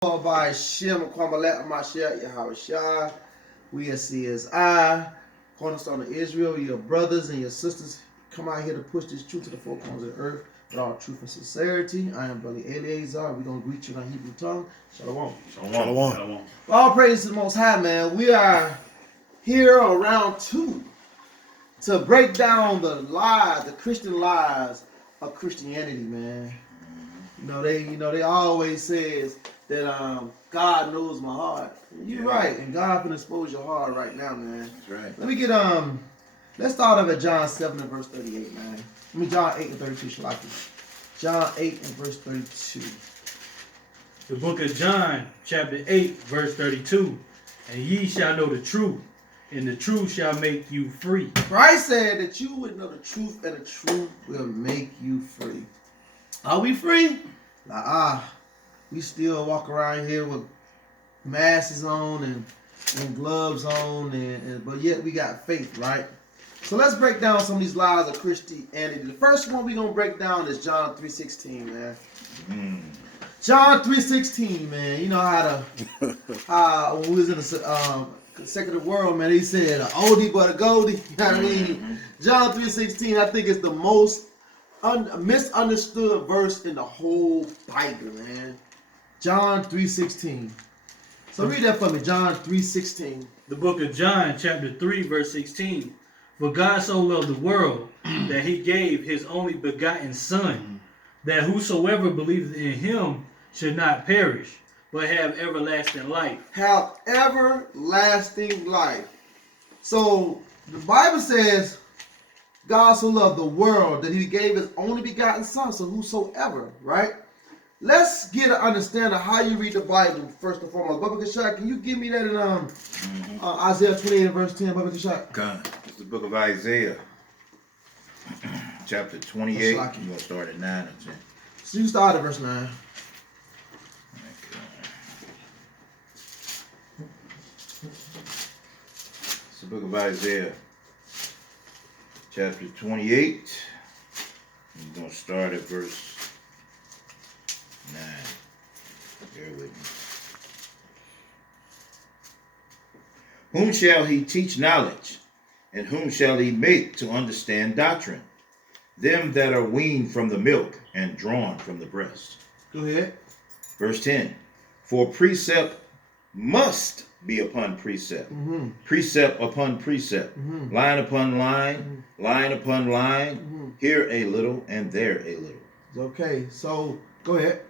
By Shem Kwamalat Mashiach Yahweh Shai. We are CSI, Cornerstone of Israel. Your brothers and your sisters come out here to push this truth to the four corners of the earth with all truth and sincerity. I am Brother Eleazar. We're going to greet you in our Hebrew tongue. Shalom. Shalom. All praise to the Most High, man. We are here on round 2 to break down the lies, the Christian lies of Christianity, man. They always says that God knows my heart. You're right, and God can expose your heart right now, man. That's right. Let me get let's start off at John 7 and verse 38, man. John 8 and 32, Shalaki. John 8 and verse 32. The book of John, chapter 8, verse 32. And ye shall know the truth, and the truth shall make you free. Christ said that you would know the truth, and the truth will make you free. Are we free? We still walk around here with masks on and gloves on, but yet we got faith, right? So let's break down some of these lies of Christianity. The first one we're going to break down is John 3:16, man. John 3:16, man. You know how when we was in the secular world, man, he said, oldie but a goldie. You know what I mean? John 3:16, I think is the most misunderstood verse in the whole Bible, man. John 3:16. So read that for me, John 3:16. The book of John, chapter 3, verse 16. For God so loved the world that he gave his only begotten Son, that whosoever believeth in him should not perish, but have everlasting life. Have everlasting life. So the Bible says God so loved the world that he gave his only begotten Son, so whosoever, right? Let's get an understanding of how you read the Bible, first and foremost. Baba Kashak, can you give me that in Isaiah 28 and verse 10, Baba Kashak? God. It's the book of Isaiah, chapter 28. You're going to start at 9 or 10. So you start at verse 9. It's the book of Isaiah, chapter 28. I'm going to start at verse 9. Bear with me. Whom shall he teach knowledge? And whom shall he make to understand doctrine? Them that are weaned from the milk and drawn from the breast. Go ahead. Verse 10. For precept must be upon precept, precept upon precept, line upon line, line upon line, here a little and there a little. Okay, so go ahead.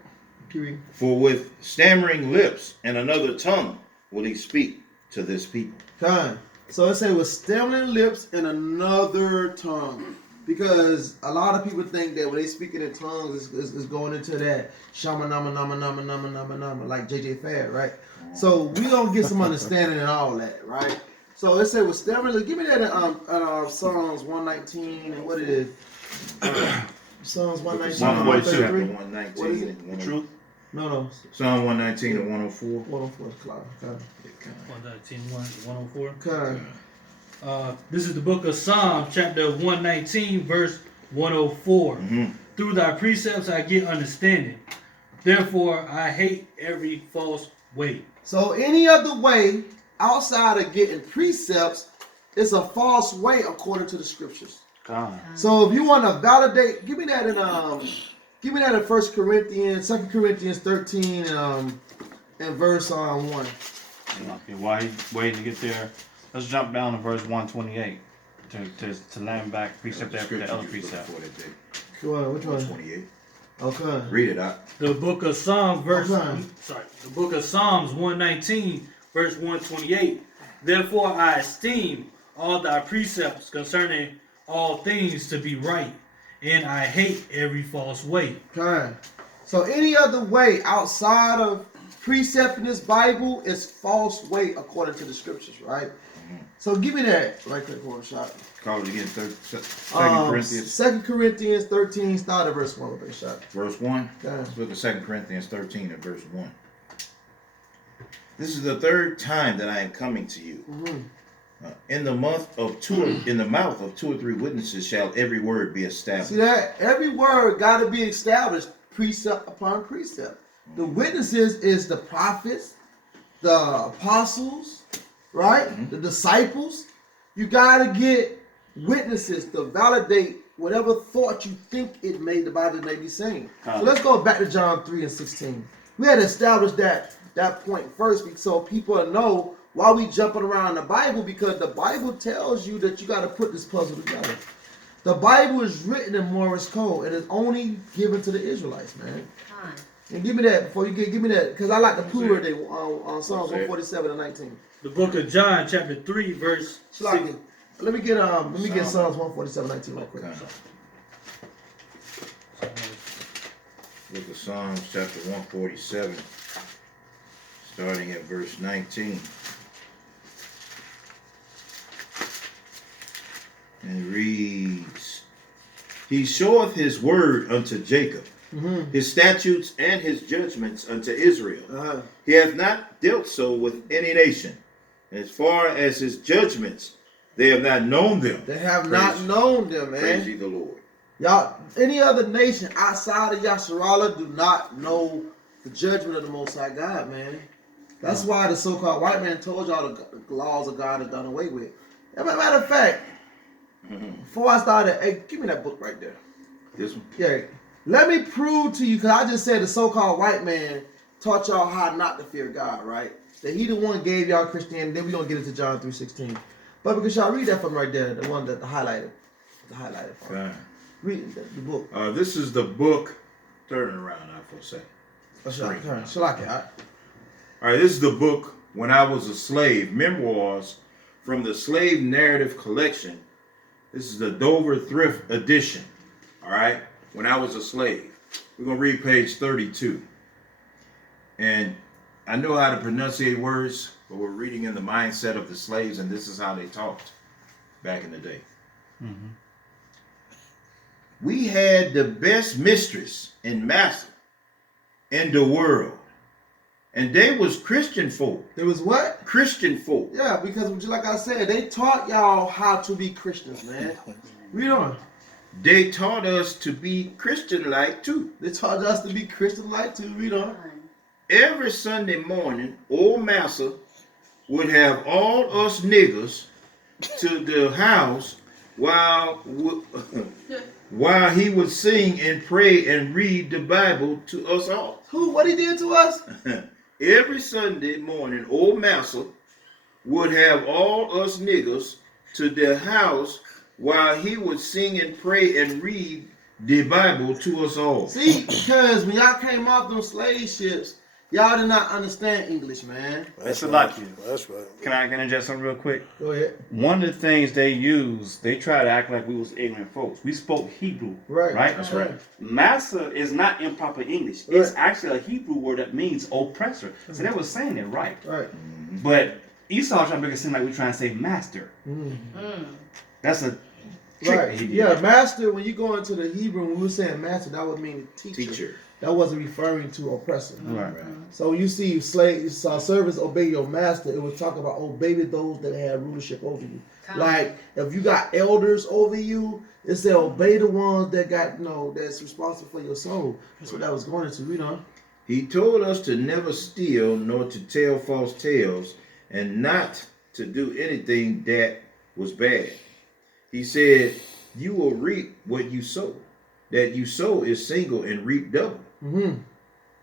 Keep reading. For with stammering lips and another tongue will he speak to this people. Kind. So it says with stammering lips and another tongue. Because a lot of people think that when they speaking in tongues, it's going into that shama nama nama nama nama nama nama like JJ Fad, right? So we don't get some understanding in all that, right? So let's say with stammering lips. Give me that in Psalms 119 and what it is. Psalms 119 and 133. 119 What is it? and 104. Truth. No. Psalm 119 and 104. 104 is cloud. 119, 104. Kind. This is the book of Psalm, chapter 119, verse 104. Through thy precepts I get understanding. Therefore I hate every false way. So any other way outside of getting precepts is a false way according to the scriptures. God. So if you want to validate, give me that in 1 Corinthians, 2 Corinthians 13 and verse 1. Okay, while he's waiting to get there, let's jump down to verse 128 to land back precept after the other precept. Which one? 28. Okay. Read it out. The book of Psalms, Okay. the book of Psalms 119, verse 128. Therefore I esteem all thy precepts concerning all things to be right, and I hate every false way. Okay. So any other way outside of precept in this Bible is false way according to the scriptures, right? So give me that right there for a shot. Call it again. 2 Corinthians. 2 Corinthians 13, start at verse 1 with a shot. Verse 1. Okay. Let's look at 2 Corinthians 13 and verse 1. This is the third time that I am coming to you. In the mouth of two or three witnesses shall every word be established. See that? Every word got to be established precept upon precept. The witnesses is the prophets, the apostles, right? The disciples. You gotta get witnesses to validate whatever thought you think it made the Bible may be saying. So let's go back to John 3 and 16. We had to establish that point first so people know why we jumping around the Bible, because the Bible tells you that you got to put this puzzle together. The Bible is written in Morse code and it's only given to the Israelites, man. And give me that before you give me that, because I like the plural day on Psalms 147 and 19. The book of John, chapter 3, verse 6. Let me get Psalms 147, 19 real quick. Book of Psalms, chapter 147, starting at verse 19. And reads, He showeth his word unto Jacob, his statutes and his judgments unto Israel. He hath not dealt so with any nation. As far as his judgments, they have not known them. They have not known them, man. Praise ye the Lord. Y'all, any other nation outside of Yasharallah do not know the judgment of the Most High God, man. That's why the so-called white man told y'all the laws of God are done away with. As a matter of fact, before I started, hey, give me that book right there. This one? Yeah. Let me prove to you, because I just said the so-called white man taught y'all how not to fear God, right? That he the one gave y'all Christianity. Then we're going to get into John 3:16. But because y'all read that from right there, the one that the highlighted part. Fine. Read the book. This is the book. Turn it around now for a second. Shalaka. All right, this is the book When I Was a Slave, Memoirs from the Slave Narrative Collection. This is the Dover Thrift Edition. All right, When I Was a Slave. We're going to read page 32. And I know how to pronunciate words, but we're reading in the mindset of the slaves, and this is how they talked back in the day. We had the best mistress and master in the world. And they was Christian folk. It was what? Christian folk. Yeah, because just like I said, they taught y'all how to be Christians, man. Read on. They taught us to be Christian-like too. They taught us to be Christian-like too. Read on. Every Sunday morning, old massa would have all us niggers to the house while he would sing and pray and read the Bible to us all. Who? What he did to us? Every Sunday morning, old massa would have all us niggers to the house while he would sing and pray and read the Bible to us all. See, because when y'all came off them slave ships, y'all did not understand English, man. That's right. That's right. Can I interject something real quick? Go ahead. One of the things they used, they try to act like we was ignorant folks. We spoke Hebrew, Right. right? That's right. Massa is not improper English. Right. It's actually a Hebrew word that means oppressor. So they were saying it right. Right. But Esau trying to make it seem like we're trying to say master. That's a trick Right. that he did. Yeah, master, when you go into the Hebrew, when we were saying master, that would mean teacher. That wasn't referring to oppressor. Right. So when you see slaves, servants obey your master, it was talking about obey those that had rulership over you. Like if you got elders over you, it said obey the ones that got that's responsible for your soul. That's what that was going into. Read on. He told us to never steal, nor to tell false tales, and not to do anything that was bad. He said, you will reap what you sow. That you sow is single and reap double.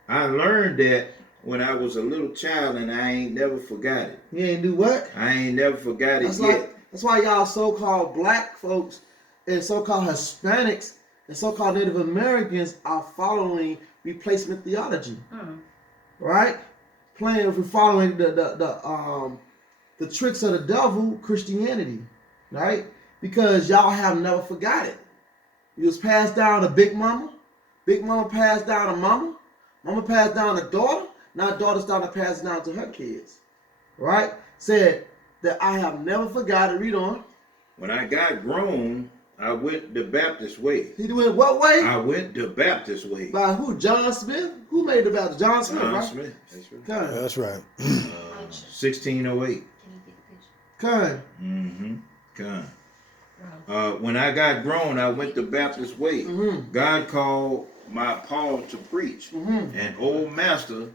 I learned that when I was a little child, and I ain't never forgot it. You ain't do what? I ain't never forgot it yet. That's why y'all so-called black folks and so-called Hispanics and so-called Native Americans are following replacement theology, right? We're following the tricks of the devil, Christianity, right? Because y'all have never forgot it. It was passed down to Big Mama. Big Mama passed down to Mama. Mama passed down to daughter. Now daughter started passing down to her kids. Right? Said that I have never forgotten. Read on. When I got grown, I went the Baptist way. He went what way? I went the Baptist way. By who? John Smith? Who made the Baptist? John Smith, John right? Smith. That's right. Kind. That's right. 1608. Kind. When I got grown, I went the Baptist way. God called my Paul to preach, Mm-hmm. and old master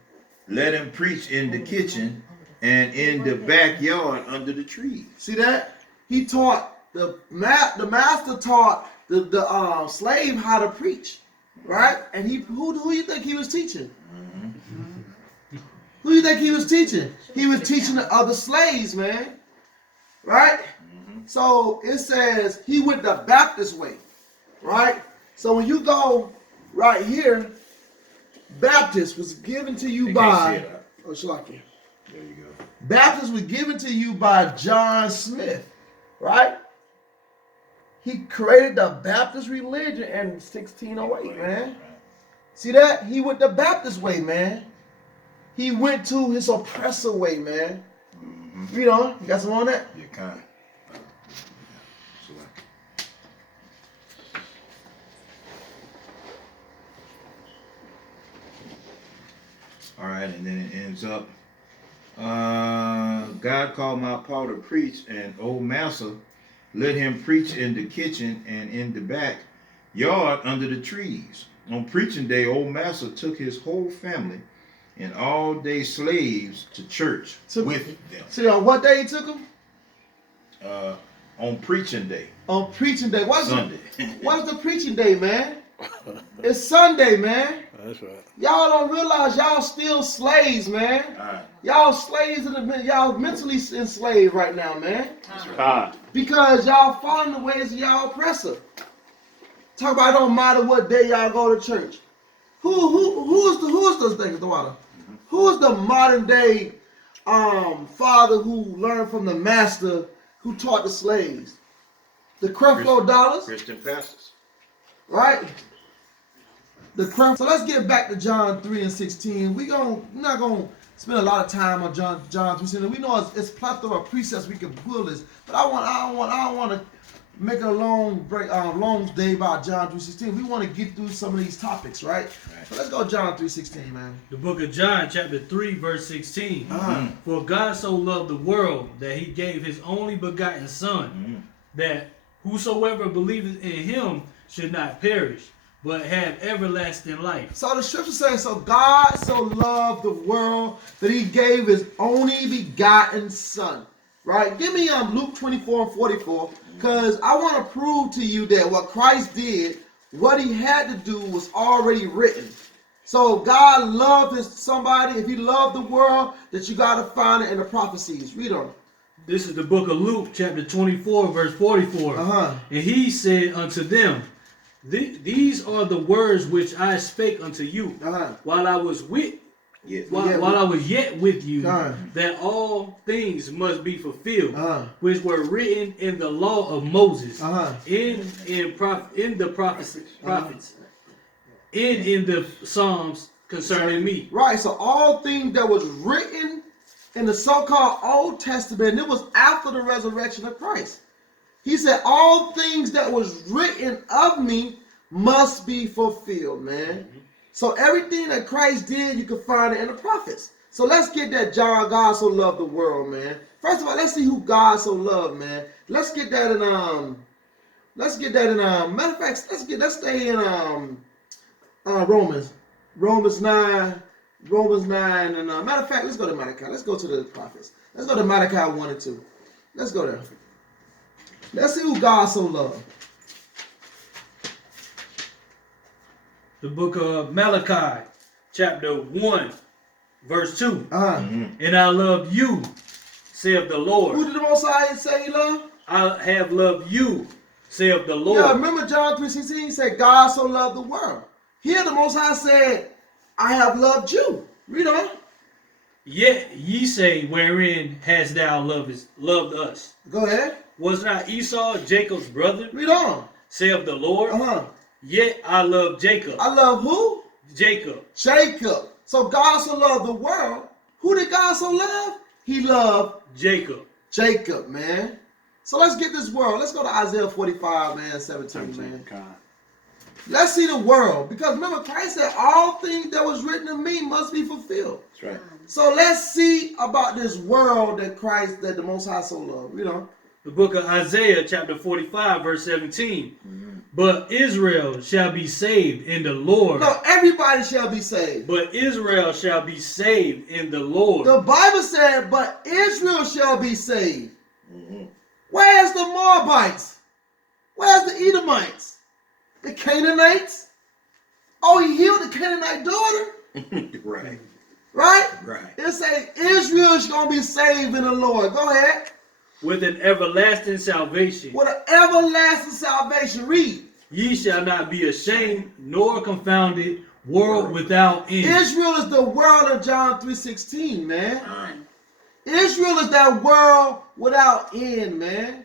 let him preach in the kitchen and in the backyard under the trees. See that? He taught the master taught the slave how to preach, right? And who you think he was teaching? Who do you think he was teaching? He was teaching the other slaves, man. Right? So it says he went the Baptist way. Right? So when you go right here, Baptist was given to you They by. can't see it. Oh, Shalaki. There you go. Baptist was given to you by John Smith. Right? He created the Baptist religion in 1608, man. See that? He went the Baptist way, man. He went to his oppressor way, man. Read on. You got some on that? You can't. All right, and then it ends up. God called my Paul to preach, and old master let him preach in the kitchen and in the backyard under the trees. On preaching day, old master took his whole family and all day slaves to church with them. See on what day he took him? On preaching day, On preaching day. What's Sunday. What's the preaching day, man? It's Sunday, man. That's right. Y'all don't realize y'all still slaves, man. All right. Y'all slaves y'all mentally enslaved right now, man. God. Because y'all following the ways of y'all oppressor. Talk about it don't matter what day y'all go to church. Who's those things, the water? Who's the modern day father who learned from the master who taught the slaves? The Creflo Dollars, Christian pastors. right? So let's get back to John 3:16. We're not gonna spend a lot of time on John 3:16. We know it's plethora of precepts we can pull this, but I don't want to make it a long day about John 3:16. We want to get through some of these topics, right? So let's go John 3:16, man. The book of John, chapter 3, verse 16. For God so loved the world that he gave his only begotten Son, that whosoever believeth in him should not perish, but have everlasting life. So the scripture says, so God so loved the world that he gave his only begotten Son. Right? Give me Luke 24:44, because I want to prove to you that what Christ did, what he had to do was already written. So God loved somebody. If he loved the world, that you got to find it in the prophecies. Read on. This is the book of Luke, chapter 24, verse 44. And he said unto them, these are the words which I spake unto you while I was while I was yet with you, that all things must be fulfilled, which were written in the law of Moses, in the prophets, in the Psalms concerning me. Right. So all things that was written in the so-called Old Testament, it was after the resurrection of Christ. He said, all things that was written of me must be fulfilled, man. So everything that Christ did, you can find it in the prophets. So let's get that God so loved the world, man. First of all, let's see who God so loved, man. Let's get that in matter of fact, let's stay in Romans 9, and matter of fact, let's go to Malachi. Let's go to the prophets. Let's go to Malachi 1 and 2. Let's go there. Let's see who God so loved. The book of Malachi, chapter 1, verse 2. And I love you, saith the Lord. Who did the Most High say he loved? I have loved you, saith the Lord. Yeah, remember John 3:16, he said, God so loved the world. Here the Most High said, I have loved you. Read on. Yet ye say, wherein hast thou loved us? Go ahead. Was not Esau Jacob's brother? Read on. Saith the Lord. Yet I love Jacob. I love who? Jacob. Jacob. So God so loved the world. Who did God so love? He loved Jacob. Jacob, man. So let's get this world. Let's go to Isaiah 45, man, 17, man. God. Let's see the world. Because remember, Christ said, all things that was written of me must be fulfilled. That's right. So let's see about this world that the Most High so loved. You know. The book of Isaiah, chapter 45, verse 17. But Israel shall be saved in the Lord. No, everybody shall be saved. But Israel shall be saved in the Lord. The Bible said, but Israel shall be saved. Mhm. Where's the Moabites? Where's the Edomites? The Canaanites? Oh, he healed the Canaanite daughter? Right. Right? Right. It say Israel is going to be saved in the Lord. Go ahead. With an everlasting salvation. With an everlasting salvation. Read. Ye shall not be ashamed nor confounded, world without end. Israel is the world of John 3:16, man. Israel is that world without end, man.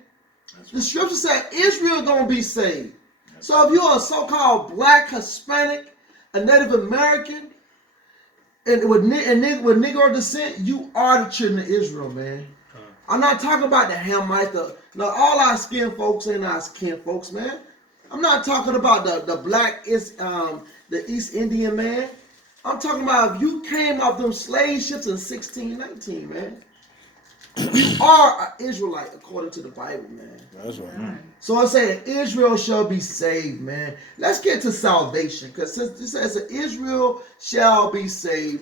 The scripture said Israel going to be saved. So if you're a so-called black, Hispanic, a Native American, and with Negro descent, you are the children of Israel, man. I'm not talking about the Hamites. All our skin folks ain't our skin folks, man. I'm not talking about the black the East Indian man. I'm talking about if you came off them slave ships in 1619, man. You are an Israelite according to the Bible, man. That's right. So it said Israel shall be saved, man. Let's get to salvation, because since it says that Israel shall be saved.